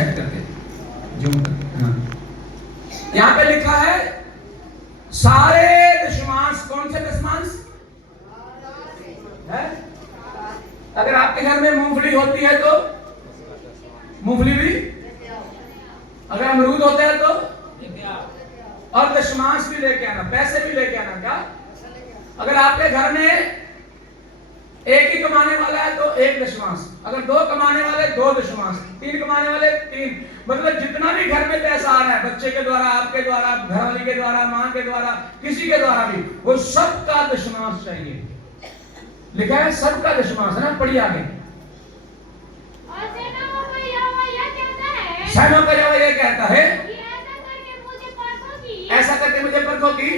Set करके zoom करके। हाँ, यहाँ पे लिखा है सारे दशमांश। कौन से दशमांश है? अगर आपके घर में मूंगफली होती है तो मूंगफली भी, अगर अमरूद होते हैं तो, और दशमांश भी लेके आना, पैसे भी लेके आना। क्या? अगर आपके घर में एक ही कमाने वाला है तो एक दशमांश, अगर दो कमाने वाले दो दशमांश, तीन कमाने वाले तीन, मतलब जितना भी घर में पैसा आ रहा है, बच्चे के द्वारा, आपके द्वारा, घरवाली के द्वारा, मां के द्वारा, किसी के द्वारा भी, वो सबका दशमांश चाहिए। लिखा है सबका दशमांश, है ना? पढ़िए आगे। सैनों का यहोवा यह कहता है, ऐसा करके मुझे परखो कि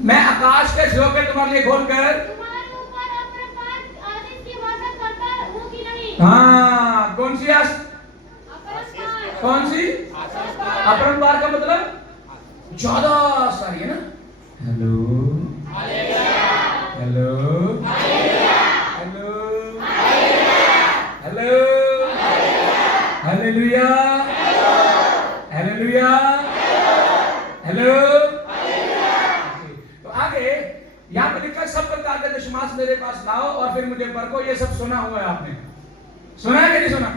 मैं आकाश के झरोखे तुम्हारे लिए खोलकर, हाँ, कौन सी आस, कौन सी? अपरंपार का मतलब ज्यादा सारी, है ना? Hello hello hello hello, hallelujah hallelujah hello. तो आगे यहाँ पे लिखा सब प्रकार के दशमांश मेरे पास लाओ और फिर मुझे परखो। ये सब सुना हुआ है आपने, सुना है कि नहीं सुना?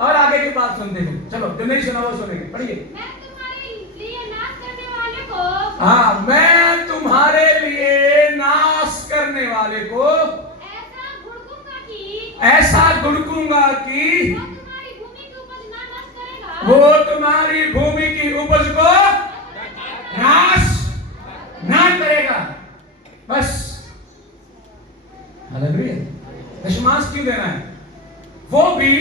और आगे की बात सुनते हैं। चलो, जो नहीं सुना वो सुनेंगे। पढ़िए। हाँ, मैं तुम्हारे लिए नाश करने वाले को ऐसा घुड़कूंगा कि वो तुम्हारी भूमि की उपज को नाश ना करेगा। बस, हालेलुया। दशमांश क्यों देना है? वो भी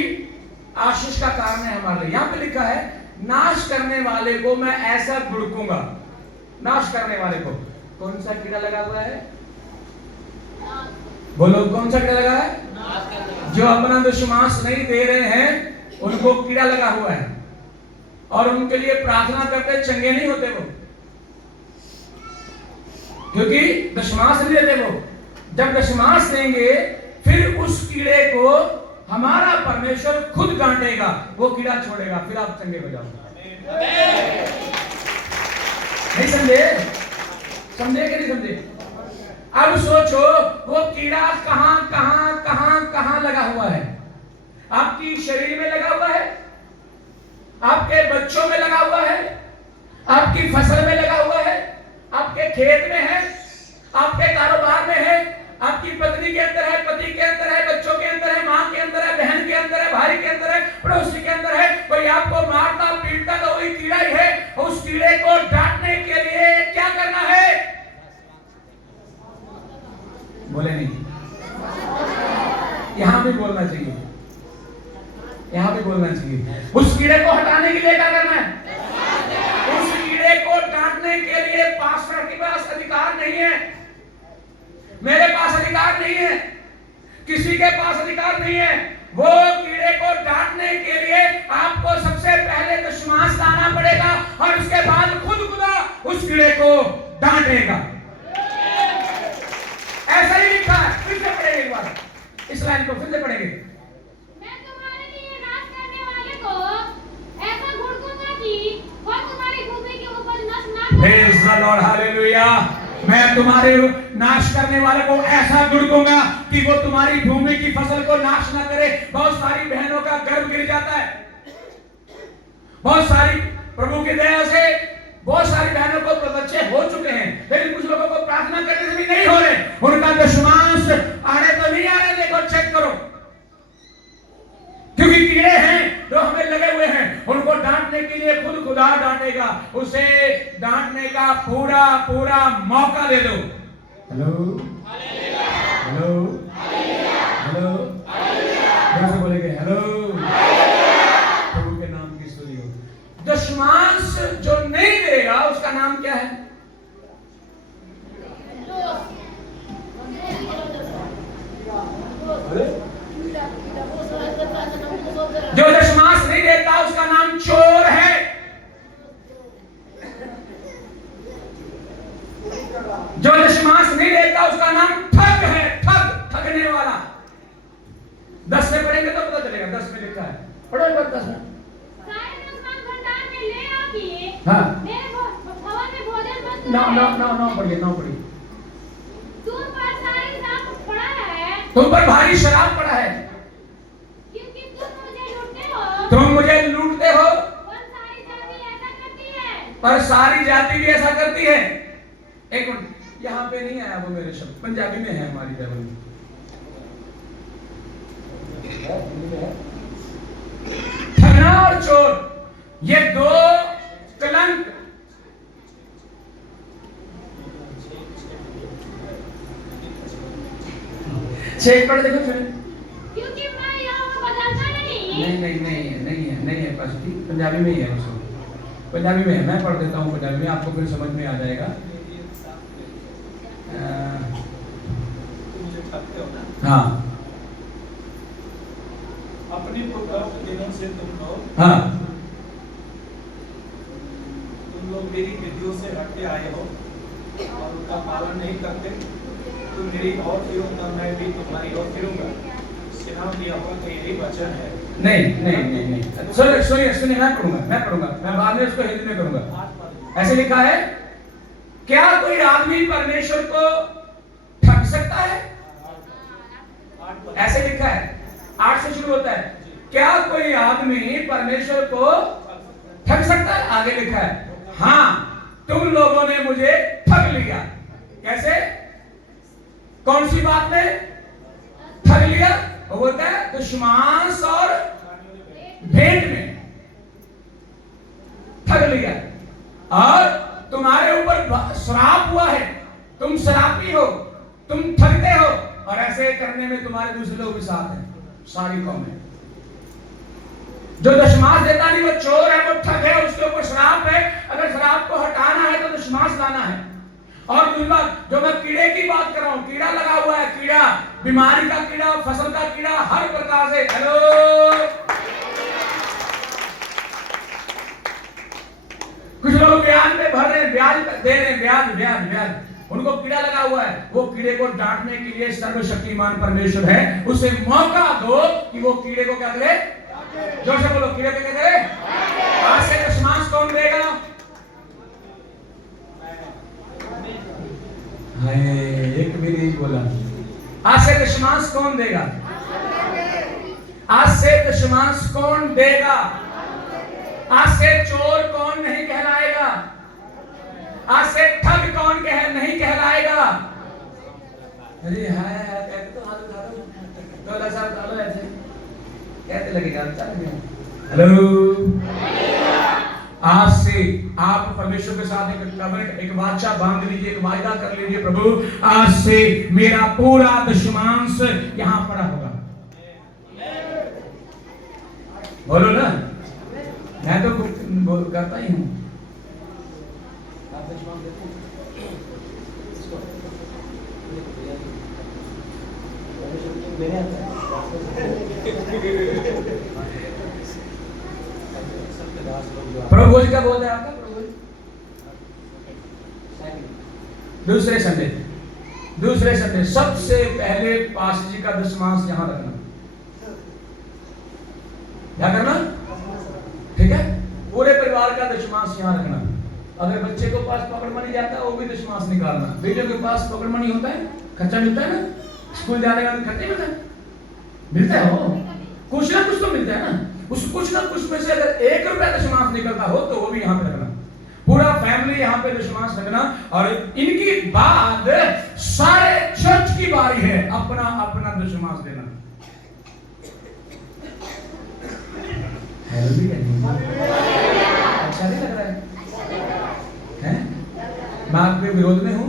आशीष का कारण है हमारे लिए। यहां पे लिखा है नाश करने वाले को मैं ऐसा घुड़कूंगा। नाश करने वाले को कौन सा कीड़ा लगा हुआ है? बोलो, कौन सा कीड़ा लगा है? जो अपना दशमांश नहीं दे रहे हैं उनको कीड़ा लगा हुआ है, और उनके लिए प्रार्थना करते चंगे नहीं होते वो, क्योंकि दशमांश नहीं देते वो। जब दशमांश देंगे फिर उस कीड़े को हमारा परमेश्वर खुद डांटेगा, वो कीड़ा छोड़ेगा, फिर आप चंगे हो जाओगे। नहीं समझे? समझे कि नहीं समझे? अब सोचो वो कीड़ा कहां कहां कहां कहां लगा हुआ है? आपकी शरीर में लगा हुआ है, आपके बच्चों में लगा हुआ है, आपकी फसल में लगा हुआ है, आपके खेत में है, आपके कारोबार में है, आपकी पत्नी के अंदर है, पति के अंदर है, बच्चों के अंदर है, मां के अंदर है, बहन के अंदर है, भाई के अंदर है, पड़ोसी के अंदर है। कोई आपको मारता पीटता तो वही कीड़ा ही है। उस कीड़े को डांटने के लिए क्या करना है? बोले नहीं? यहां भी बोलना चाहिए, यहां भी बोलना चाहिए। उस कीड़े को हटाने के लिए क्या करना है? उस कीड़े को डांटने के लिए पास्टर के पास अधिकार नहीं है, मेरे पास अधिकार नहीं है, किसी के पास अधिकार नहीं है। वो कीड़े को डांटने के लिए आपको सबसे पहले दशमांश लाना पड़ेगा और उसके बाद खुद खुदा उस कीड़े को डांटेगा। ऐसा ही लिखा है। फिर से पढ़ेंगे एक बार इस लाइन को, फिर से पढ़ेंगे। मैं तुम्हारे लिए नाश करने वाले को ऐसा घुड़कूंगा कि वो तुम्हारी भूमि की उपज नष्ट ना करे। Praise the Lord, hallelujah. मैं तुम्हारे नाश करने वाले को ऐसा घुड़कूंगा कि वो तुम्हारी भूमि की फसल को नाश ना करे। बहुत सारी बहनों का गर्भ गिर जाता है, बहुत सारी प्रभु की दया से बहुत सारी बहनों को बच्चे हो चुके हैं, लेकिन कुछ लोगों को प्रार्थना करने से भी नहीं हो रहे। उनका दशमांश आ रहे तो नहीं आ रहे, देखो चेक करो, क्योंकि कीड़े हैं जो हमें लगे हुए हैं। उनको डांटने के लिए खुद खुदा डांटेगा। उसे डांटने का पूरा पूरा मौका दे दो। हेलो हेलो हेलो, कैसे बोलेंगे? हेलो, प्रभु के नाम की स्तुति हो। दशमांश जो नहीं देगा उसका नाम क्या है? जो दशमांश नहीं देता उसका नाम चोर है। जो दशमांश नहीं देता उसका नाम ठग है। ठग 10 में लिखा है, पढ़ो एक बार 10 में। सारे आसमान भंडार में ले आओ कि हाँ मेरे भवन में भोजन वस्तु ना पढ़िए तुम पर सारी श्राप पड़ा है, तुम पर भारी शराब पड़ा है, क्योंकि तुम मुझे लूटते हो। तुम मुझे लूटते हो, पर सारी जाति ऐसा करती है। पर सारी जाति भी ऐसा करती है। एक मिनट, यहाँ पे नहीं आया वो मेरे शब्द, पंजाबी में है हमारी बाइबल में। ठगना और चोर ये दो कलंक, चेक पढ़ देखो फिर। क्योंकि मैं यहोवा बदलता नहीं। नहीं है पास्टी, पंजाबी में ही है उसको, पंजाबी में है, मैं पढ़ देता हूँ पंजाबी में, आपको फिर समझ में आ जाएगा। हाँ अपनी पुरखों के दिनों से हाँ तुम लोग मेरी विधियों से हटते आए हो और उनका पालन नहीं करते। तुम मेरी ओर फिरो तब मैं भी तुम्हारी ओर फिरूंगा। सिनाम यहोवा का यही वचन है। नहीं सुनिए, मैं पढ़ूंगा, मैं बाद में उसको हिंदी में करूंगा। ऐसे लिखा है, क्या कोई आदमी परमेश्वर को ठग सकता है? ऐसे लिखा है, 8 से शुरू होता है, क्या कोई आदमी परमेश्वर को ठग सकता है? आगे लिखा है, हाँ तुम लोगों ने मुझे ठग लिया। कैसे? कौन सी बात में ठग लिया? वो बोलता है दुश्मांस और भेंट में ठग लिया, और तुम्हारे ऊपर श्राप हुआ है, तुम शराबी हो, तुम ठगते हो, और ऐसे करने में तुम्हारे दूसरे लोग भी साथ हैं, सारी कौम है। जो दशमांश देता नहीं वो चोर है, वो ठग है, उसके ऊपर श्राप है। अगर श्राप को हटाना है तो दशमांश लाना है। और दूसरी बात, जो मैं कीड़े की बात कर रहा हूं, कीड़ा लगा हुआ है, कीड़ा, बीमारी का कीड़ा, फसल का कीड़ा, हर प्रकार से। हेलो, कुछ लोग ब्याज में भर रहे हैं, ब्याज दे रहे हैं, ब्याज, उनको कीड़ा लगा हुआ है। वो कीड़े को डांटने के लिए सर्वशक्तिमान परमेश्वर है, उसे मौका दो कि वो कीड़े को क्या करे। जोर से बोलो, कीड़े को क्या करे? आज से दशमांश कौन देगा? एक भी नहीं बोला। आज से दशमांश कौन देगा? आज से दशमांश कौन देगा? आज से चोर कौन नहीं कहलाएगा? आज से ठग कौन नहीं कहलाएगा? अरे कहते तो हाथ उठा दो, तो ऐसा उठा लो, ऐसे कहते लगेगा। हेलो, आज से आप परमेश्वर के साथ एक कवरेट, एक वाचा बांध लीजिए, एक वायदा कर लीजिए, प्रभु आज से मेरा पूरा दशमांश यहां पड़ा होगा। बोलो ना, मैं तो करता ही हूं। प्रभु जी का बोलते हैं आपका प्रभु जी? दूसरे संडे सबसे पहले पास जी का दशमांश यहां रखना। क्या करना? ठीक है, पूरे परिवार का दशमांश यहां रखना। अगर बच्चे को पास पॉकेट मनी जाता है वो भी दशमांश निकालना। बेटे के पास पॉकेट मनी होता है, खर्चा मिलता है ना, स्कूल जाने का खर्चा मिलता है, हो कुछ ना कुछ तो मिलता है ना, उस कुछ ना कुछ में से अगर 1 रुपया दशमांश निकलता हो तो वो भी यहाँ पे रखना। पूरा फैमिली यहाँ पे दशमांश रखना। और इनकी बाद सारे चर्च की बारी है अपना अपना दशमांश देना। अच्छा नहीं लग रहा है? मैं आपके विरोध में हूं?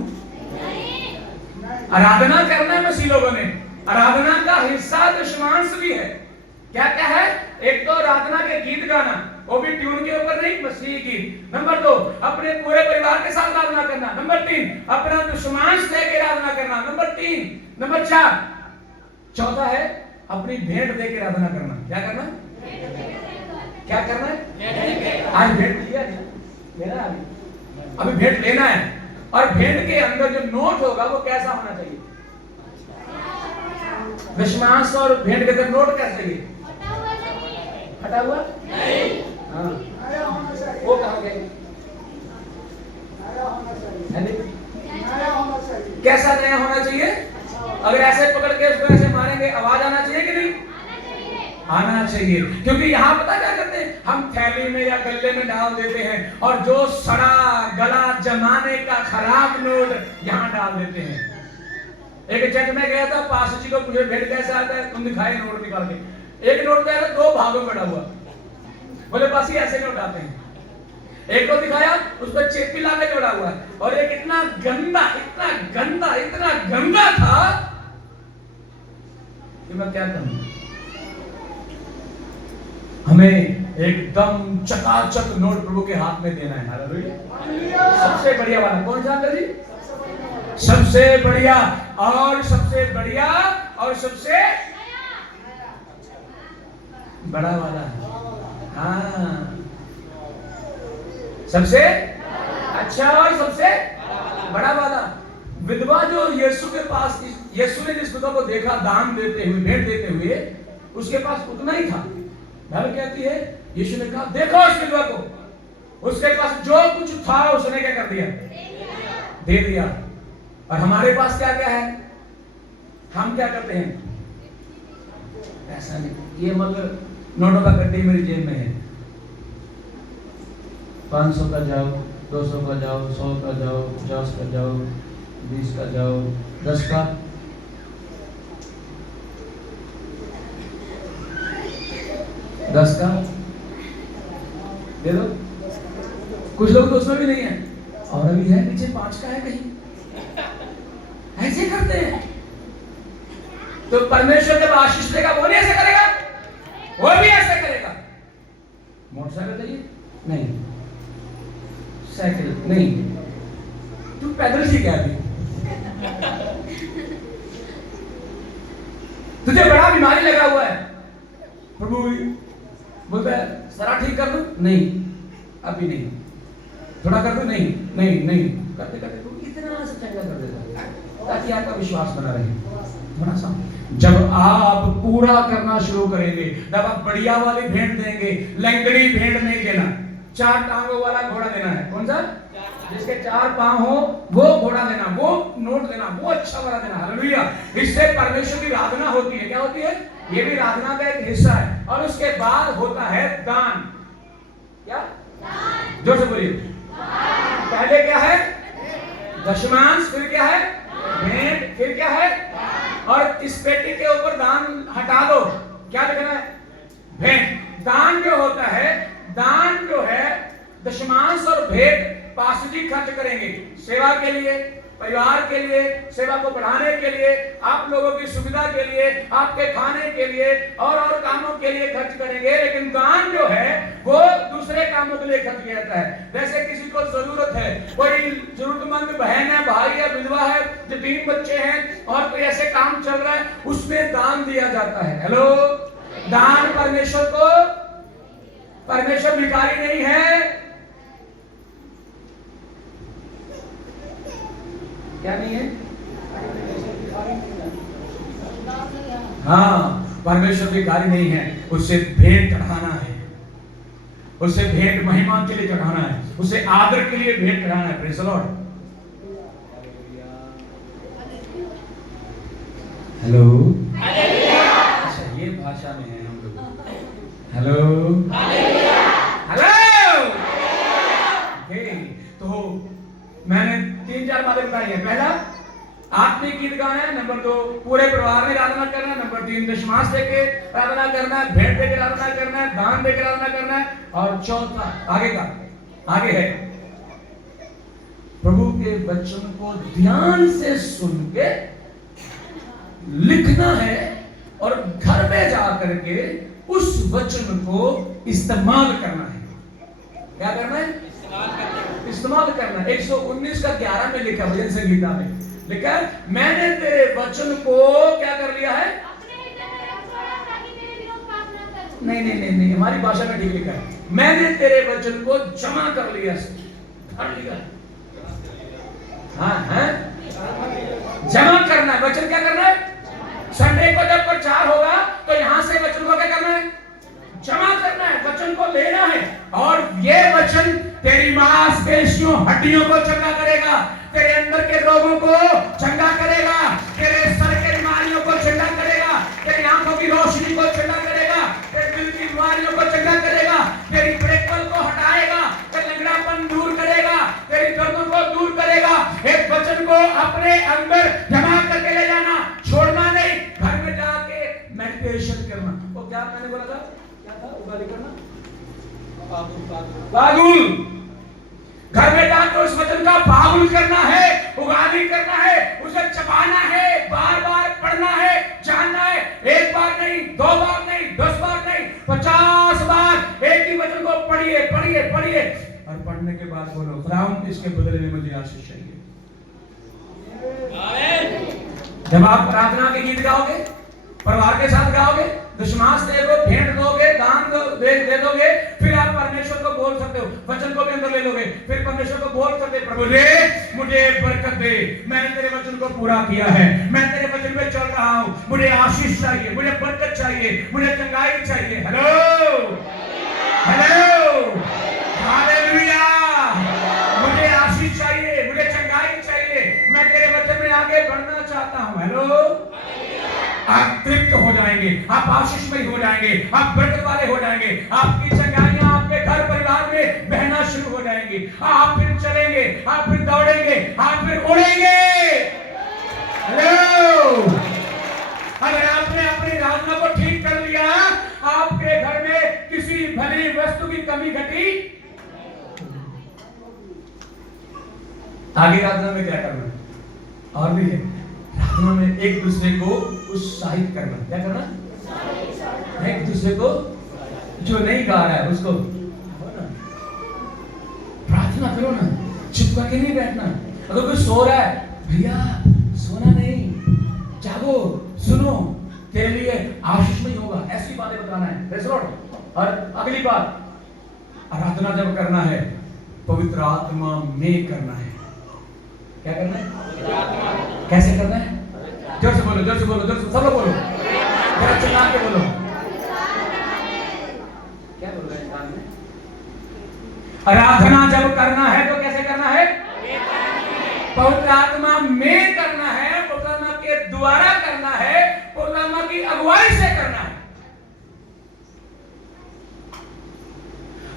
आराधना करना है मसीह लोगों ने, आराधना का हिस्सा दशमांश भी है। क्या क्या है? एक तो आराधना के गीत गाना, वो भी ट्यून के ऊपर नहीं, मसीह गीत। नंबर 2, अपने पूरे परिवार के साथ आराधना करना। नंबर 3, अपना दशमांश लेकर आराधना करना। नंबर 4, चौथा है अपनी भेंट देकर आराधना करना। क्या करना? क्या करना है? आज भेंट लिया लेना, अभी भेंट लेना है। और भेंट के अंदर जो नोट होगा वो कैसा होना चाहिए? दशमांश और भेंट के अंदर नोट कैसा चाहिए? हटा हुआ नहीं। हाँ, नया होना चाहिए। वो कहाँ गए? नया होना चाहिए। है नहीं? नया होना चाहिए। कैसा नया होना चाहिए? अगर ऐसे पकड़ के उसको ऐसे मारेंगे, आवाज आना चाहिए कि नहीं? आना चाहिए। क्योंकि यहाँ पता क्या करते हैं, हम थैली में या गल्ले में डाल देते हैं और जो सड़ा गला जमाने का खराब नोट यहाँ डाल देते हैं। एक चेक में गया था, पास जी को पूछे भेंट कैसे आता है, तुम दिखाए नोट निकाल के। एक नोट का 2 भागों में बटा हुआ, बोले पास ही ऐसे नोट आते हैं। एक को दिखाया, उस पर चेपी ला के जोड़ा हुआ है, और एक इतना गंदा था कि मैं क्या कहूं। हमें एकदम चकाचक नोट प्रभु के हाथ में देना है। हालेलुया। सबसे बढ़िया वाला कौन सा अंकल जी? सबसे बढ़िया और सबसे बढ़िया और सबसे बड़ा वाला। हाँ, सबसे अच्छा और सबसे बड़ा वाला। विधवा जो यीशु के पास, यीशु ने जिस विधवा को देखा दान देते हुए, भेंट देते हुए, उसके पास उतना ही था। बाइबल कहती है, यीशु ने कहा देखो उस विधवा को, उसके पास जो कुछ था उसने क्या कर दिया? दे दिया। और हमारे पास क्या क्या है? हम क्या करते हैं? ऐसा नहीं, ये मतलब नोटों का गड्ढे मेरी जेब में है, 500 का जाओ, 200 का जाओ, 100 का जाओ, 50 का जाओ, 20 का जाओ, 10 का, 10 का दे दो। कुछ लोग तो उसमें भी नहीं है, और अभी है पीछे 5 का है कहीं, ऐसे करते हैं। तो परमेश्वर जब आशीष देगा वो नहीं ऐसे करेगा, वो भी ऐसे करेगा। मोटरसाइकिल चाहिए? नहीं। साइकिल? नहीं। तू पैदल सीख गया अभी। तुझे बड़ा बीमारी लगा हुआ है, प्रभु बोलता है सारा ठीक कर दूं? नहीं, अभी नहीं। थोड़ा कर दूं? नहीं नहीं नहीं। करते करते तू इतना सा चंगा कर देता ताकि आपका विश्वास बना रहे। थोड़ा सा जब आप पूरा करना शुरू करेंगे, जब आप बढ़िया वाली भेंट देंगे, लंगड़ी भेंट नहीं देना, 4 टांगों वाला घोड़ा देना है। कौन सा? जिसके 4 पांव हो वो घोड़ा देना, वो नोट देना, वो अच्छा वाला देना। हालेलुया। इससे परमेश्वर की आराधना होती है। क्या होती है? ये भी आराधना का एक हिस्सा है। और उसके बाद होता है दान। क्या? दान। जोर से बोलिए। पहले क्या है? दशमांश, फिर क्या है? भेंट, फिर क्या है? और इस पेटी के ऊपर दान हटा दो, क्या लिखना है? भेंट। दान जो होता है, दान जो है, दशमांश और भेंट पास्टर जी खर्च करेंगे सेवा के लिए, परिवार के लिए, सेवा को बढ़ाने के लिए, आप लोगों की सुविधा के लिए, आपके खाने के लिए और कामों के लिए खर्च करेंगे। लेकिन दान जो है वो दूसरे कामों के लिए खर्च किया जाता है। जैसे किसी को जरूरत है, कोई जरूरतमंद बहन है, भाई है, विधवा है, जो 3 बच्चे हैं और कोई ऐसे काम चल रहा है, उसमें दान दिया जाता है। हेलो, दान परमेश्वर भिखारी नहीं है। क्या नहीं है? हाँ, परमेश्वर भिखारी नहीं है। उससे भेंट चढ़ाना है, उससे भेंट महिमा के लिए चढ़ाना है, उससे आदर के लिए भेंट चढ़ाना है। Praise the Lord. हेलो, अच्छा ये भाषा में है हम लोग। हेलो, तो मैंने 3-4 बातें बताई है। पहला, आत्मिक गीत गाना है। नंबर 2, पूरे परिवार में आराधना करना है। नंबर 3, दशमांश देके आराधना करना है, भेंट देके आराधना करना है, दान देके आराधना करना है। और चौथा, आगे है प्रभु के वचन को ध्यान से सुन के लिखना है और घर में जा करके उस वचन को इस्तेमाल करना है। क्या करना है? इस्तेमाल करना। 119 का 11 में लिखा, भजन संगीता में लिखा, मैंने तेरे वचन को क्या कर लिया है? नहीं, हमारी भाषा में ठीक लिखा है, मैंने तेरे वचन को जमा कर लिया, धर लिया। हाँ, जमा करना है। वचन क्या करना है? संडे को जब प्रचार होगा तो यहां से वचन को क्या करना है? जमा करना मांसपेशियों हड्डियों को चंगा करेगा, तेरे अंदर के रोगों को चंगा करेगा, तेरे सर के बीमारियों को चंगा करेगा, तेरी आंखों की रोशनी को चंगा करेगा, तेरे दिल की बीमारियों को चंगा करेगा, तेरी ब्रेकल को हटाएगा, तेरे लंगड़ापन दूर करेगा, तेरी दर्दों को दूर करेगा। एक वचन को अपने अंदर जमा करके ले जाना, छोड़ना नहीं, घर में जाके मेडिटेशन करना। वो क्या मैंने बोला था, क्या था, उगाली करना, बागुल, घर में जाकर उस वचन का बागुल करना है, उगाली करना है, उसे चबाना है, बार बार पढ़ना है, जानना है, एक बार नहीं, 2 बार नहीं, 10 बार नहीं, 50 बार एक ही वचन को पढ़िए पढ़िए पढ़िए, और पढ़ने के बाद बोलो खुदावंद इसके बदले में मुझे आशीष चाहिए। जब आप प्रार्थना के गीत गाओगे, परिवार के साथ गाओगे, दशमांश दोगे, भेंट दोगे, दान दे दोगे, फिर आप परमेश्वर को बोल सकते हो, वचन को भी अंदर ले लोगे, फिर परमेश्वर को बोल सकते हो, प्रभु रे मुझे बरकत दे, मैंने तेरे वचन को पूरा किया है, मैं तेरे वचन पे चल रहा हूं, मुझे आशीष चाहिए, मुझे बरकत चाहिए, मुझे चंगाई चाहिए। हेलो हेलो हालेलुया, मुझे आशीष चाहिए, मुझे चंगाई चाहिए, मैं तेरे वचन में आगे बढ़ना चाहता हूं। हेलो, आप तृप्त हो जाएंगे, आप आशीषमय हो जाएंगे, आप बरकत वाले हो जाएंगे, आपकी चंगाइयां आपके घर परिवार में बहना शुरू हो जाएंगी, आप फिर चलेंगे, आप फिर दौड़ेंगे, आप फिर उड़ेंगे। हेलो, अगर आपने अपनी राजना को ठीक कर लिया, आपके घर में किसी भली वस्तु की कमी घटी। आगे राजना में क्या करना है और भी है, राजना में एक दूसरे को उत्साहित करना। क्या करना? एक दूसरे को, जो नहीं गा रहा है उसको प्रार्थना करो ना, चुप करके नहीं बैठना। अगर कोई सो रहा है, भैया सोना नहीं, जागो, सुनो, तेरे लिए आशीषमय होगा, ऐसी बातें बताना है। Praise Lord. और अगली बात, आराधना जब करना है पवित्र आत्मा में करना है। क्या करना है? कैसे करना है? जोर से बोलो, जोर से बोलो, जोर से, सब लोग बोलो, जरा चिल्ला के बोलो। क्या बोल रहे हैं? आराधना जब करना है तो कैसे करना है? पवित्र आत्मा में करना है, पवित्र आत्मा के द्वारा करना है, पवित्र आत्मा की अगुवाई से करना है।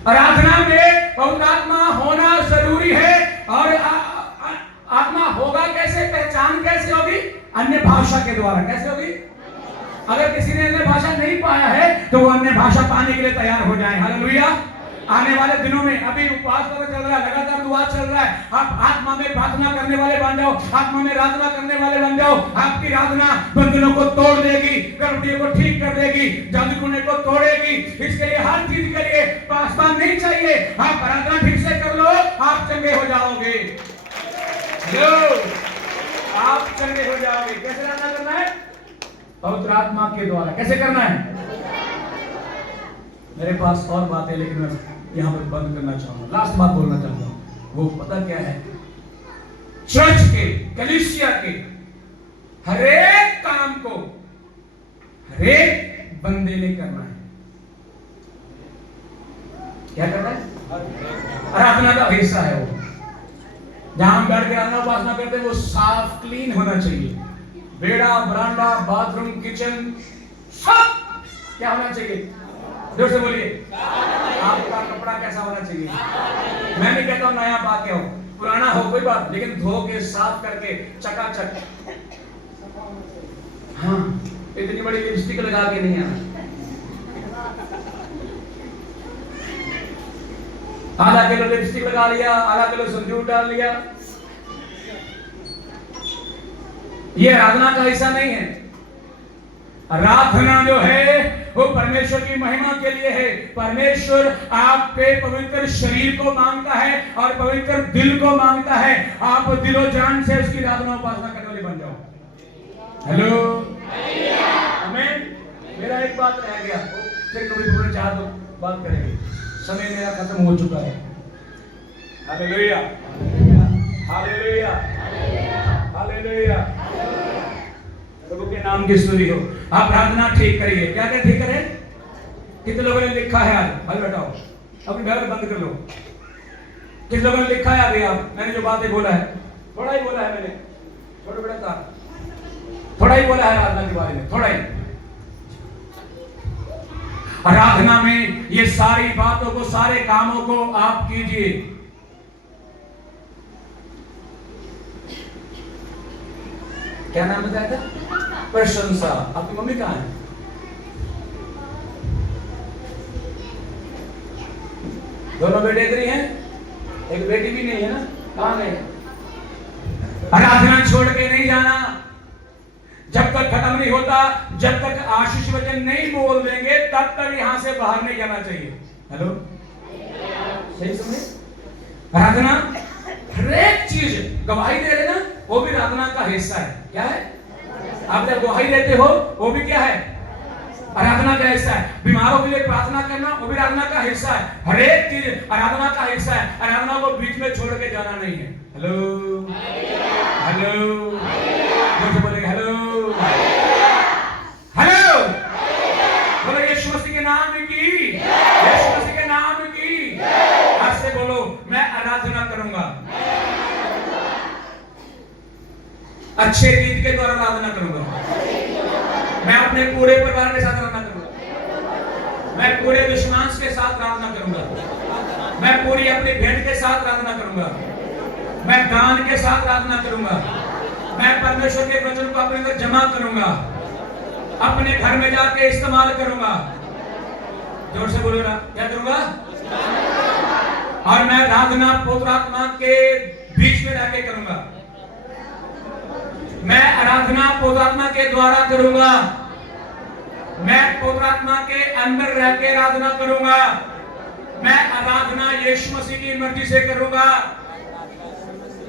आराधना में पवित्र आत्मा होना जरूरी है। और आत्मा होगा कैसे, पहचान कैसे होगी? अन्य भाषा के द्वारा। कैसे होगी? अगर किसी ने अन्य भाषा नहीं पाया है तो वो अन्य भाषा पाने के लिए तैयार हो जाए। हालेलुया। आने वाले दिनों में अभी उपवास चल रहा है, लगातार दुआ चल रहा है, आप आत्मा में प्रार्थना करने वाले बन जाओ, आत्मा में आराधना करने वाले बन जाओ। आपकी आराधना बंधनों को तोड़ देगी, गर्भवती को ठीक कर देगी, जादूटोने को तोड़ेगी। इसके लिए हर चीज के लिए पासवान नहीं चाहिए, आप आराधना ठीक से कर लो, आप चंगे हो जाओगे। आप चंगे हो जाओगे। कैसे आराधना करना है? पवित्र आत्मा के द्वारा। कैसे करना है? मेरे पास और बात है लेकिन मैं यहाँ पर बंद करना चाहूंगा। लास्ट बात बोलना चाहूंगा, वो पता क्या है? चर्च के, कलीसिया के हरेक काम को हरेक बंदे ने करना है। क्या करना है? आराधना का हिस्सा है वो। जहां हम बैठ के आराधना उपासना करते हैं वो साफ क्लीन होना चाहिए। बेड़ा, बरांडा, बाथरूम, किचन, सब क्या होना चाहिए? जोर से बोलिए। आपका कपड़ा कैसा होना चाहिए? मैं नहीं कहता हूं नया पा के हो, पुराना हो कोई बात, लेकिन धो के साफ करके चकाचक। हाँ, इतनी बड़ी लिपस्टिक लगा के नहीं आना। आधा किलो लिपस्टिक लगा लिया, आधा किलो संदूर डाल लिया, ये आराधना का हिस्सा नहीं है। आराधना जो है वो परमेश्वर की महिमा के लिए है। परमेश्वर आपके पवित्र शरीर को मांगता है और पवित्र दिल को मांगता है। आप दिलो जान से उसकी आराधना उपासना करने वाले बन जाओ। हेलो, आमीन। मेरा एक बात रह गया, फिर कभी पूरे चाह तो बात करेंगे, समय मेरा खत्म हो चुका है। Hallelujah, hallelujah, hallelujah. प्रभु के नाम की स्तुति हो। आप प्रार्थना ठीक करिए। क्या क्या ठीक करें? कितने लोगों ने लिखा है आज? हाथ बैठाओ, अपनी बाइबल बंद कर लो। किस लोगों ने लिखा है अभी आप? मैंने जो बातें बोला है थोड़ा ही बोला है, मैंने छोटे बड़ा था थोड़ा ही बोला है आराधना के बारे में, थोड़ा ही। आराधना में ये सारी बातों को, सारे कामों को आप कीजिए। क्या नाम बताया था? प्रशंसा। आपकी मम्मी कहाँ है? दोनों बेटे इधर ही हैं, एक बेटी भी नहीं है ना, कहाँ गए? आराधना छोड़ के नहीं जाना जब तक खत्म नहीं होता, जब तक आशीष वचन नहीं बोल देंगे तब तक यहां से बाहर नहीं जाना चाहिए। हेलो, सही सुने? आराधना हर एक चीज, गवाही दे रहे ना, वो भी आराधना का हिस्सा है। क्या है? आप जब गवाही देते हो वो भी क्या है? आराधना का हिस्सा है। बीमारों के लिए प्रार्थना करना वो भी आराधना का हिस्सा है। हर एक चीज आराधना का हिस्सा है। आराधना को बीच में छोड़ के जाना नहीं है। हेलो हेलो, जो बोलेंगे हेलो हेलो, बोलो यीशु मसीह के नाम की, यीशु मसीह के नाम की। आज से बोलो मैं आराधना करूंगा, अच्छे गीत के द्वारा आराधना करूंगा। मैं अपने पूरे परिवार के साथ आराधना करूंगा, मैं पूरे विश्वास के साथ आराधना करूंगा, मैं पूरी अपनी भेंट के साथ आराधना करूंगा, मैं दान के साथ आराधना करूंगा, मैं परमेश्वर के वचन को अपने अंदर जमा करूंगा, अपने घर में जाके इस्तेमाल करूंगा। जोर से बोलो ना, क्या करूंगा? और मैं आराधना पवित्र आत्मा के बीच में रह के करूंगा, मैं आराधना पवित्र आत्मा के द्वारा करूंगा, मैं पवित्र आत्मा के अंदर रह के आराधना करूंगा, मैं आराधना यीशु मसीह की मर्जी से करूंगा।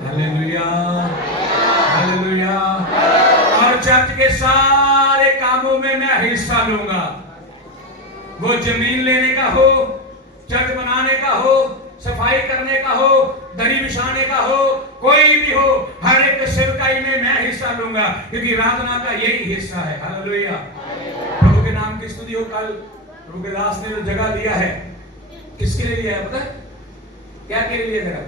Hallelujah hallelujah. और चर्च के सारे कामों में मैं हिस्सा लूंगा। वो जमीन लेने का हो, चर्च बनाने का हो, सफाई करने का हो, दरी बिछाने का हो, कोई भी हो, हर एक सेवकाई में मैं हिस्सा लूंगा, क्योंकि आराधना का यही हिस्सा है। हालेलुया। प्रभु के नाम की स्तुति हो। कल प्रभु के दास ने जो जगह दिया है, किसके लिए लिया है पता है? क्या के लिए लिया जगह?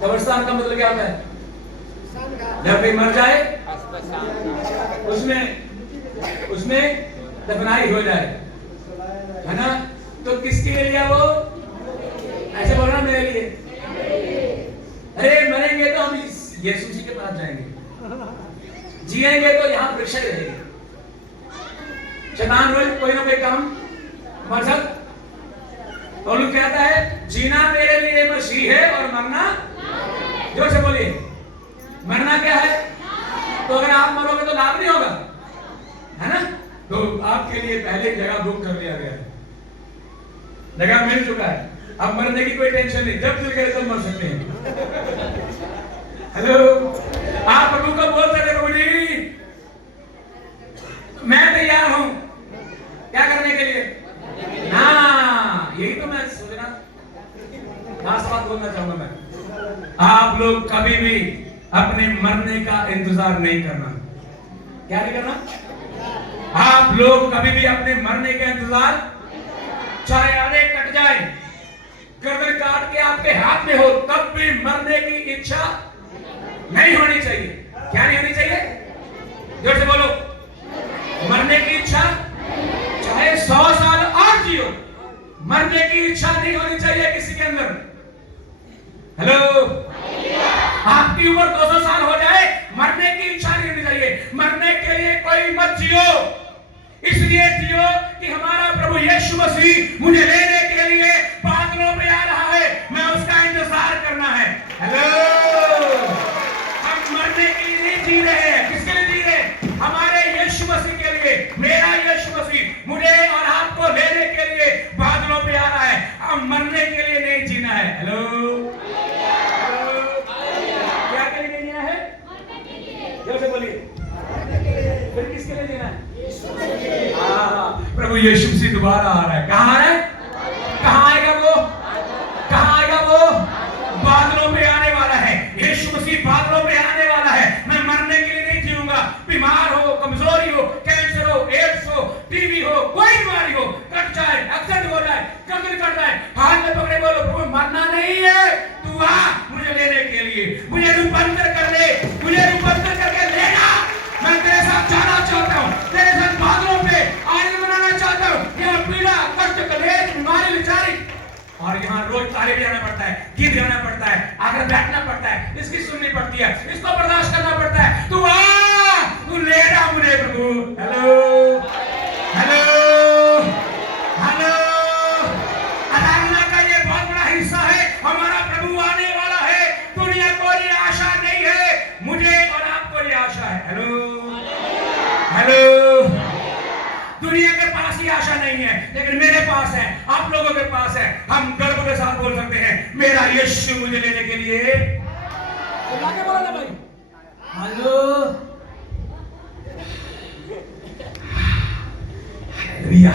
कब्रिस्तान का मतलब क्या होता है? जब कोई मर जाए उसमें दफनाई हो जाए, है ना? तो किसके लिए लिया वो? ऐसे बोल रहा मेरे लिए। अरे मरेंगे तो हम यीशु जी के पास जाएंगे, जिएंगे तो यहाँ वृक्ष रहेंगे। शैतान रोज कोई ना कोई काम मकसद पौलुस कहता है जीना मेरे लिए मसीह है और मरना, जोर से बोलिए, मरना क्या है? तो अगर आप मरोगे तो लाभ नहीं होगा, है ना? तो आपके लिए पहले जगह बुक कर लिया गया है, जगह मिल चुका है। अब मरने की कोई टेंशन नहीं, जब दिल करे तब मर सकते हैं। हेलो, आप प्रभु को बोल सकते प्रभु जी मैं तैयार हूं, क्या करने के लिए? ना, यही तो मैं सोचना, लास्ट बात बोलना चाहूंगा मैं। आप लोग कभी भी अपने मरने का इंतजार नहीं करना। क्या नहीं करना? आप लोग कभी भी अपने मरने का इंतजार, चाहे आधे कट जाए, गर्दन काट के आपके हाथ में हो, तब भी मरने की इच्छा नहीं होनी चाहिए। क्या नहीं होनी चाहिए? जोर से बोलो, मरने की इच्छा, चाहे 100 साल और जियो, मरने की इच्छा नहीं होनी चाहिए किसी के अंदर। हेलो, आपकी उम्र 200 साल हो जाए, मरने की इच्छा नहीं होनी चाहिए। मरने के लिए कोई मत जियो, इसलिए जियो कि हमारा प्रभु यीशु मसीह मुझे लेने के लिए बादलों में आ रहा है, मैं उसका इंतजार करना है। हेलो, हम मरने के लिए नहीं जी रहे हैं। किसके लिए जी रहे हैं? हमारे यीशु मसीह के लिए। मेरा यीशु मसीह मुझे और आपको लेने के लिए बादलों पे आ रहा है। हम मरने के लिए नहीं जीना है। हेलो, क्या के लिए जीना है? जोर से बोलिए, फिर किसके लिए जीना है? प्रभु यीशु मसीह दोबारा आ रहा है। कहाँ आ रहा है? कहाँ आएगा वो? कहाँ आएगा वो? बादलों में आने वाला है। यीशु मसीह बादलों में आने वाला है। मैं मरने के लिए नहीं जीऊंगा। बीमार हो, कमजोरी हो, कैंसर हो, एड्स हो, टीबी हो, कोई बीमारी हो, कट जाए, एक्सीडेंट हो जाए, गर्दन कट जाए, हाथ में पकड़े ताली बजाना पड़ता है, गीत गाना पड़ता है, आकर बैठना पड़ता है, इसकी सुननी पड़ती है, इसको बर्दाश्त करना पड़ता है। तू आ, तू ले जा मुझे प्रभु। हेलो हेलो हेलो, आराधना का ये बहुत बड़ा हिस्सा है। हमारा प्रभु आने वाला है। दुनिया को ये आशा नहीं है, मुझे और आपको ये आशा है। हेलो हेलो, दुनिया के पास ही आशा नहीं है, लेकिन मेरे पास है, आप लोगों के पास है। हम गर्व के साथ बोल सकते हैं, मेरा यीशु मुझे लेने के लिए आगे बोलो ना भाई। Hello hallelujah.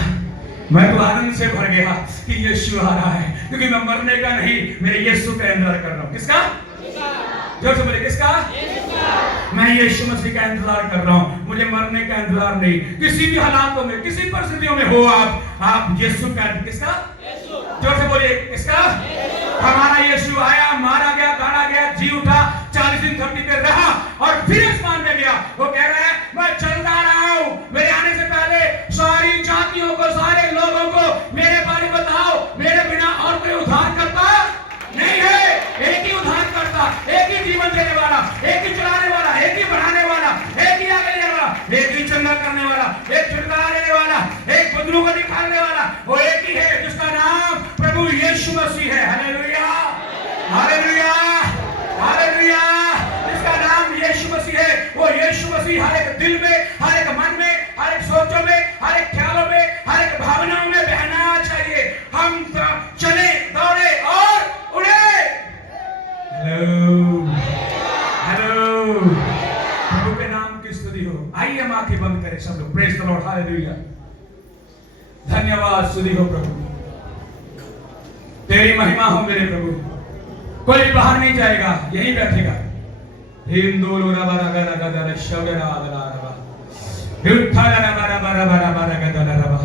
मैं तो आनंद से भर गया कि यीशु आ रहा है, क्योंकि मैं मरने का नहीं, मेरे यीशु का इंतजार कर रहा हूं। किसका? जोर से बोले, किसका? मैं यीशु मसीह का इंतजार कर रहा हूं, मुझे मरने का इंतजार नहीं। किसी भी हालातों में, किसी परिस्थितियों में हो आप यीशु का, किसका? जोर से बोलिए, किसका? हमारा यीशु आया, मारा गया, गाड़ा गया, जी उठा, 40 दिन धरती पे रहा और फिर आसमान में गया। वो कह रहा है, मैं चलता रहा हूं, मेरे आने से पहले सारी जातियों को, सारे लोगों को मेरे बारे में बताओ, मेरे बिना और कोई उद्धार करता नहीं है। एक ही उद्धार करता, एक ही जीवन देने वाला, एक ही चलाने वाला, एक ही बढ़ाने वाला, एक ही आगे लेने वाला, एक ही चंगा करने वाला, एक छुटकारा देने वाला, एक बंधुओं को निकालने वाला, वो एक ही है, जिसका नाम प्रभु यीशु मसीह है। हालेलुया हालेलुया हालेलुया, जिसका नाम यीशु मसीह है। वो यीशु मसीह हर एक दिल में, हर एक मन में, हर एक सोचों में, हर एक ख्यालों में, हर एक भावनाओं में बहना चाहिए। हम चले, दौड़े और उड़े। हेलो हेलो, प्रभु के नाम की स्तुति हो। आइए हम आंखें बंद करें सब लोग। Praise the Lord, hallelujah. धन्यवाद, स्तुति हो प्रभु, तेरी महिमा हो मेरे प्रभु। कोई बाहर नहीं जाएगा, यहीं बैठेगा। हिंदोलो रबा रगा रगा दर शगरा दरा रबा उठा रबा रबा रबा रबा रगा दर रबा।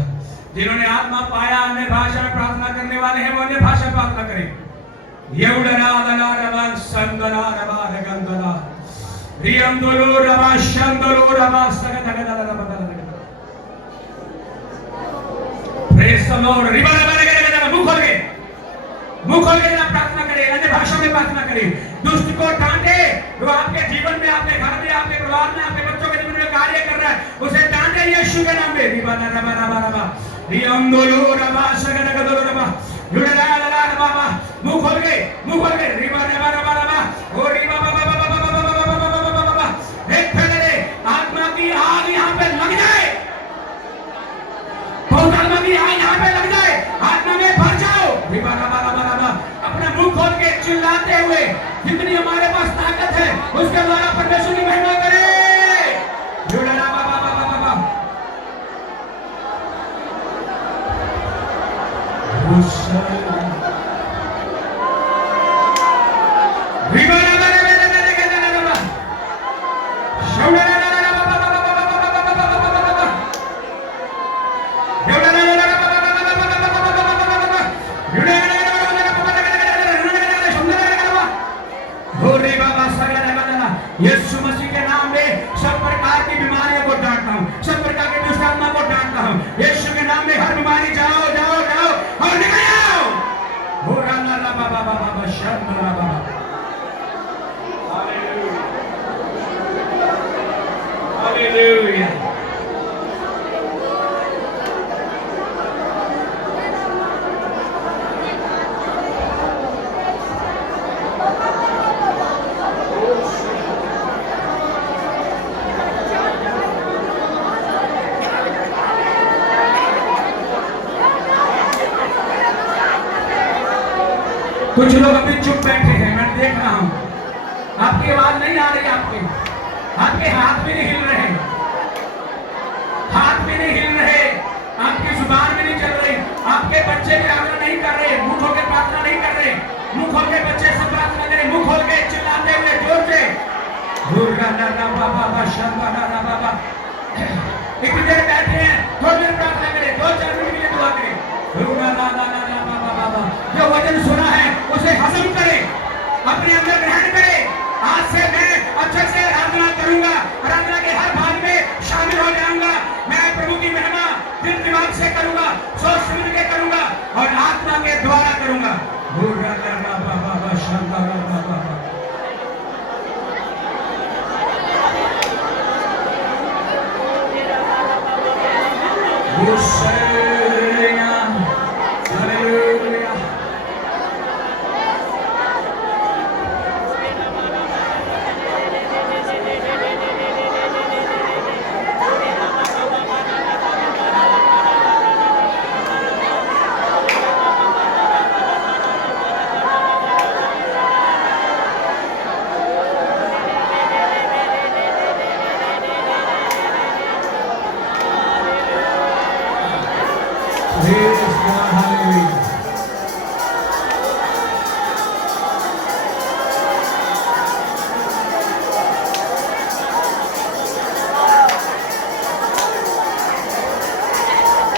जिन्होंने आत्मा पाया, अन्य भाषा में प्रार्थना करने वाले हैं, वो अन्य भाषा में प्रार्थना करें। यउडरा दला रबा संदरा रबा रगंदरा रियंदोलो रबा शंदरो रबा सगदा गदा रबा दरा। Praise the Lord. रिबा रबा रगा रगा, मुंह खोल के जरा प्रार्थना करें, अन्य भाषा में प्रार्थना करें। दुष्ट को डांटे, जो आपके जीवन में, आपके घर में, आपके परिवार में, आपके बच्चों के जीवन में कार्य कर रहा है, उसे डांटे यीशु के नाम में। रिबा रबा रबा रबा रियंदोलो रबा सगदा गदा रबा युडरा दला रबा। मुंह खोल के रिबा रबा रबा रबा ओ रिबा बाबा बाबा बाबा बाबा। एक फैले आत्मा की आग यहां पे लग जाए, बहुत आत्मा की आग यहां पे लग जाए, आत्मा में भर जाओ। रिबा रबा रबा रबा, अपने मुंह खोल के चिल्लाते हुए जितनी हमारे पास ताकत है उसके द्वारा परमेश्वर की महिमा करें। युडरा बाबा बाबा बाबा यीशु मसीह के नाम में सब प्रकार की बीमारियों को डांटता हूं, सब प्रकार के दुष्ट आत्मा को डांटता हूं। यीशु के नाम में हर बीमारी जाओ जाओ जाओ और निकल जाओ। हो राना रा बाबा बाबा शर्म रा बाबा। हालेलुया। कुछ लोग अभी चुप बैठे हैं, मैं देख रहा हूं। आपकी आवाज नहीं आ रही, आपके हाथ भी नहीं हिल रहे, हाथ भी नहीं हिल रहे, आपकी जुबान भी नहीं चल रही, आपके बच्चे भी प्रार्थना नहीं कर रहे, मुंह खोल के प्रार्थना नहीं कर रहे। मुंह खोल के बच्चे सब प्रार्थना करें, मुंह खोल के चिल्लाते हुए जोर से। बाबा इतनी देर बैठे हैं, थोड़ी देर प्रार्थना करें, 2-4 मिनट के लिए दुआ करें। जो वचन सुना है उसे हजम करें, अपने अंदर ग्रहण करें। आज से मैं अच्छे से आराधना करूंगा, आराधना के हर भाग में शामिल हो जाऊंगा। मैं प्रभु की महिमा दिल दिमाग दिमाग से करूंगा, सोच समझ के करूंगा और आत्मा के द्वारा करूंगा।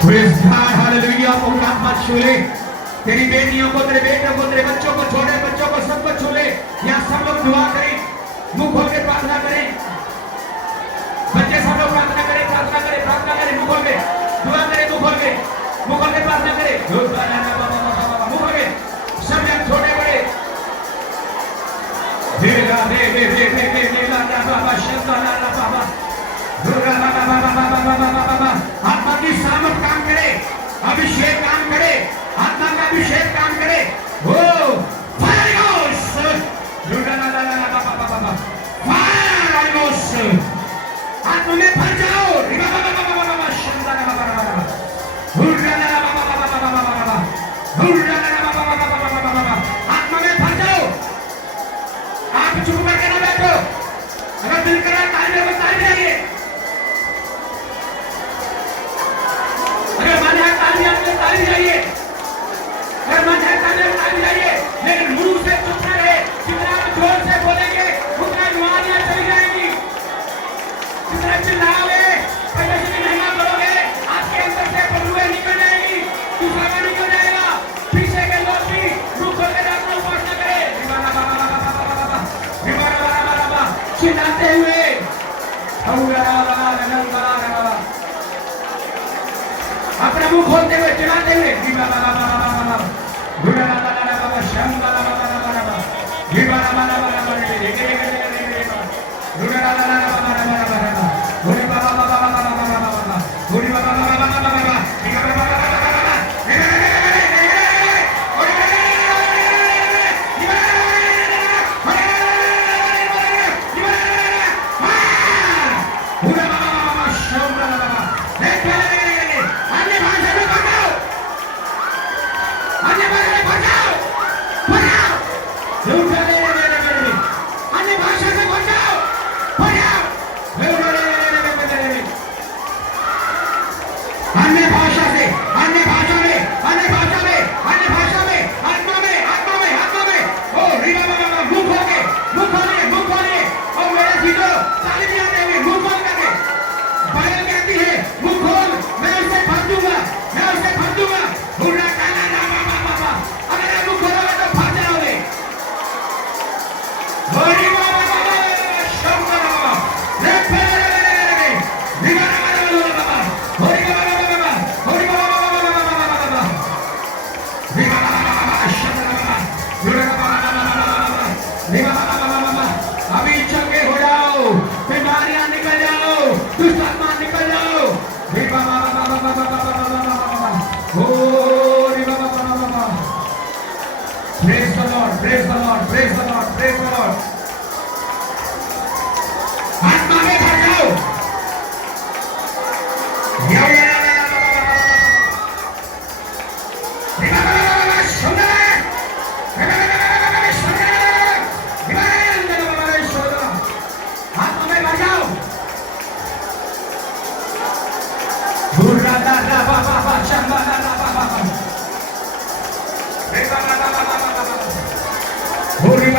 पवित्र आत्मा छू ले तेरी बेटियों को, तेरे बेटों को, तेरे बच्चों को, छोटे बच्चों को, सबको छू ले। यहाँ सब लोग दुआ करें, मुंह खोल के प्रार्थना करें। बच्चे सब लोग प्रार्थना करें, प्रार्थना करें, प्रार्थना करें, मुंह खोल के दुआ करें, मुंह खोल के प्रार्थना करें, मुंह खोल के सब लोग छोटे बड़े आत्मा की सामर्थ काम करे, अभिषेक काम करे, आत्मा का अभिषेक काम करे। ओ आत्मा में भर जाओ, आत्मा में भर जाओ। आप चुप करके ना बैठो, अगर दिल करा ताली में ताली आइए, अगर मन है ताली आपने ताली जाइए, अगर मन है ताली जाइए, लेकिन मुंह से चुप न रहे। जितना आप जोर से बोलेंगे उतना बीमारियां चली जाएंगी। जितना चिल्लाओगे, परेशानी नहीं करोगे, आपके अंदर से बदबू निकल जाएगी, दूसरा निकल जाएगा। पीछे के लोग भी मुंह खोल के अपना उपासना करें, चिल्लाते हुए अपना मुंह खोलते हुए, चिल्लाते हुए अभी चंगे हो जाओ, बीमारियां निकल जाओ, दुष्ट आत्मा निकल जाओ। Praise the Lord, praise the Lord, praise the Lord, praise the Lord. आत्मा में भर जाओ। Hurry,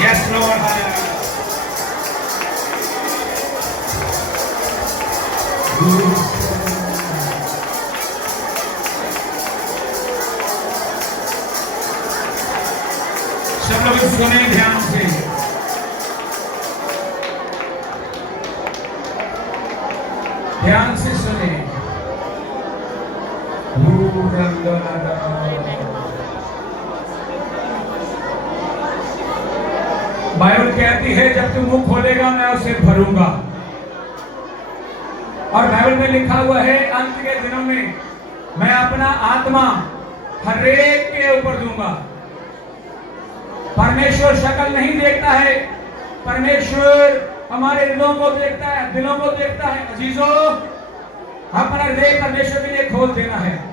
Yes, Lord. सब लोग सुने ध्यान से। ध्यान से सुने। बाइबल कहती है जब तू मुंह खोलेगा मैं उसे भरूंगा। और बाइबल में लिखा हुआ है अंत के दिनों में मैं अपना आत्मा हर एक के ऊपर दूंगा। परमेश्वर शक्ल नहीं देखता है, परमेश्वर हमारे हृदयों को देखता है, दिलों को देखता है। अजीजों, अपना हृदय परमेश्वर के लिए खोल देना है।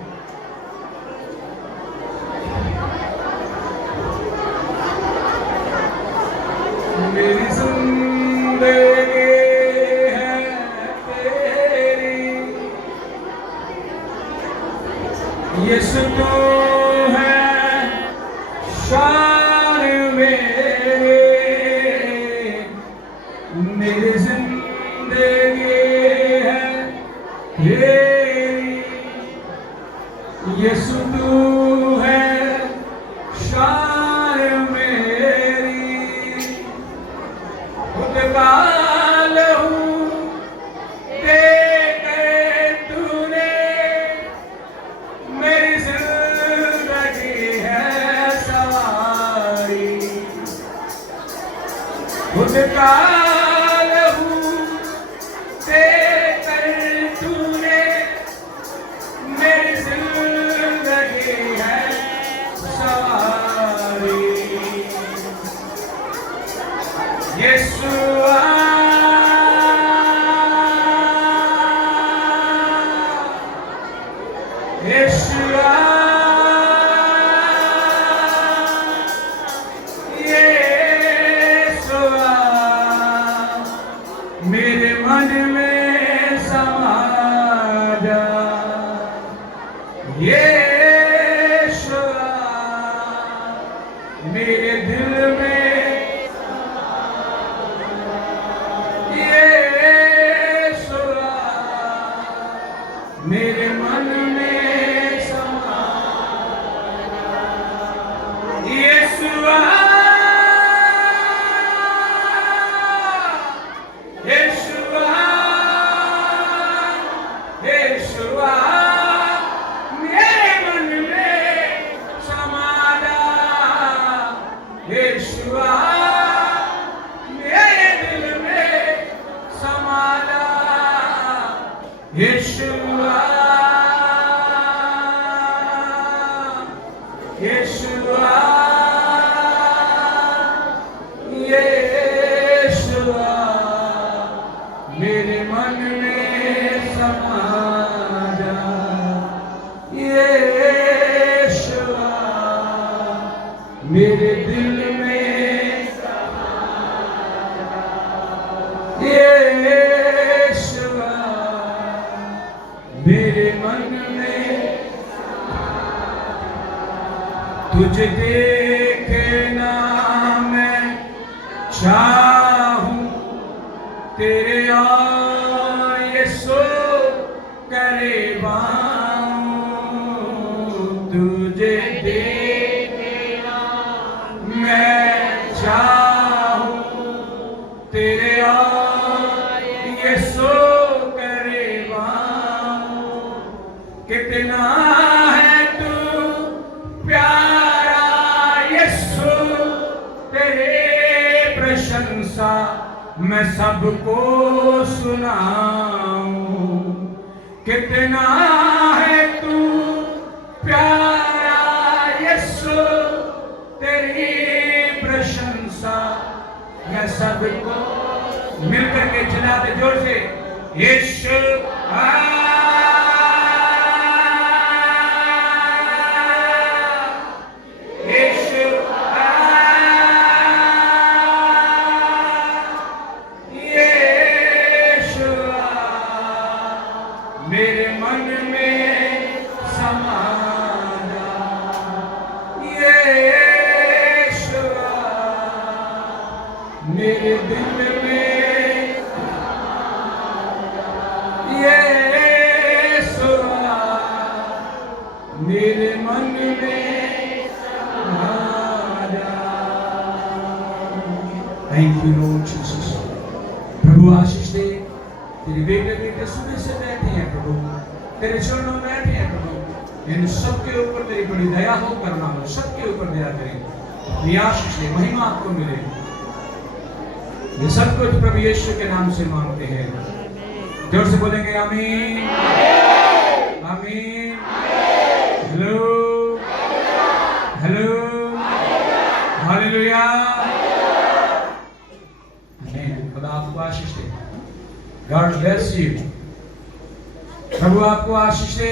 मेरी जिंदगी है तेरी, यीशु तू है शान मेरी, मेरी जिंदगी है तेरी, यीशु तू है शान मेरी, खुदगाल हूँ देकर तूने, मेरी जिंदगी है सवारी, खुदगाल हूँ देकर तूने, मेरी जिंदगी है सवारी। यीशुआ यीशुआ यीशुआ मेरे मन में समा जा। यीशुआ मेरे दिल में, यीशुआ मेरे मन में समा। यीशुआ यीशुआ यीशुआ मेरे मन में समा जा। यीशुआ मेरे दिल में समा जा। यीशुआ यीशुआ यीशुआ मेरे मन में समा जा। यीशुआ मेरे दिल में समा जा। यीशुआ मेरे मन में तुझे देखना मैं चाहूं, तेरे और यीशु करीब आऊं। तुझे देखना मैं चाहूं, तेरे और यीशु करीब आऊं। कितना है तू प्यारा यीशु, तेरे प्रशंसा मैं सबको सुनाऊं। कितना है तू प्यारा यीशु, तेरी प्रशंसा मैं सबको। मिलकर के चिल्लाते जोर से यीशु थैंक यू लॉर्ड जीसस। प्रभु आशीष दे। तेरे बेटे बेटे सुबह से बैठे हैं प्रभु, तेरे चरणों में बैठे हैं प्रभु। इन सबके ऊपर तेरी बड़ी दया हो, करना हो, सबके ऊपर दया करें। ये आशीष दे, महिमा आपको मिले। ये सब कुछ प्रभु यीशु के नाम से मांगते हैं। जोर से बोलेंगे आमीन आमीन। हेलो हेलो हालेलुया आमीन। खुदा आपको आशीष दे। God bless you. प्रभु आपको आशीष दे।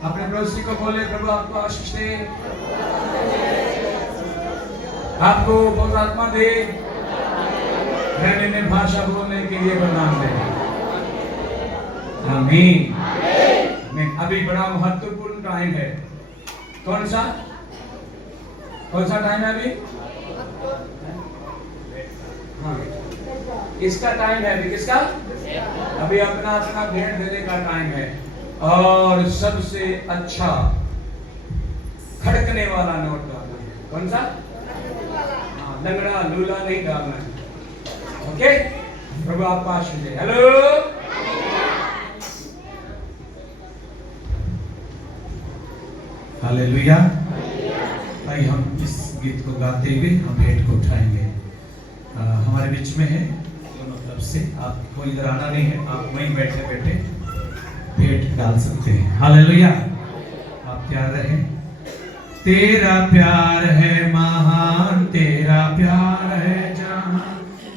अपने पड़ोसी को बोले प्रभु आपको आशीष दे, आपको पवित्र आत्मा दे, रहने में भाषा बोलने के लिए वरदान दे। आमीन आमीन। अभी बड़ा महत्वपूर्ण टाइम है। कौन सा टाइम है अभी? हाँ, इसका टाइम है अभी। किसका? अभी अपना अपना भेंट देने का टाइम है। और सबसे अच्छा खड़कने वाला नोट डालना है। कौन सा? हाँ, लंगड़ा लूला नहीं डालना है। ओके, प्रभु आपका आशीष दे। Hello hallelujah. भाई हम इस गीत को गाते हुए हम भेंट को उठाएंगे। हमारे बीच में है दोनों तरफ से, आपको इधर आना नहीं है, आप वहीं बैठे बैठे भेंट डाल सकते हैं। हालेलुया। आप तैयार रहें। तेरा प्यार है महान, तेरा प्यार है जहां,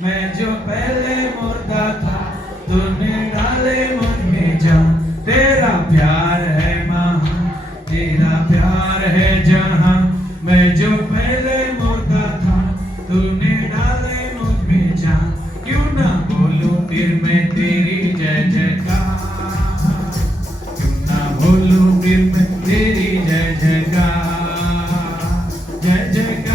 मैं जो पहले मुर्दा था तूने डाले मुझ में जान। तेरा प्यार है महान, तेरा प्यार है जहां, मैं जो पहले मुर्दा था तूने डाले मुझ में जान। क्यों ना बोलूं फिर मैं तेरी जय जयकार, क्यों ना बोलूं फिर मैं तेरी जय जयकार, जय जयकार।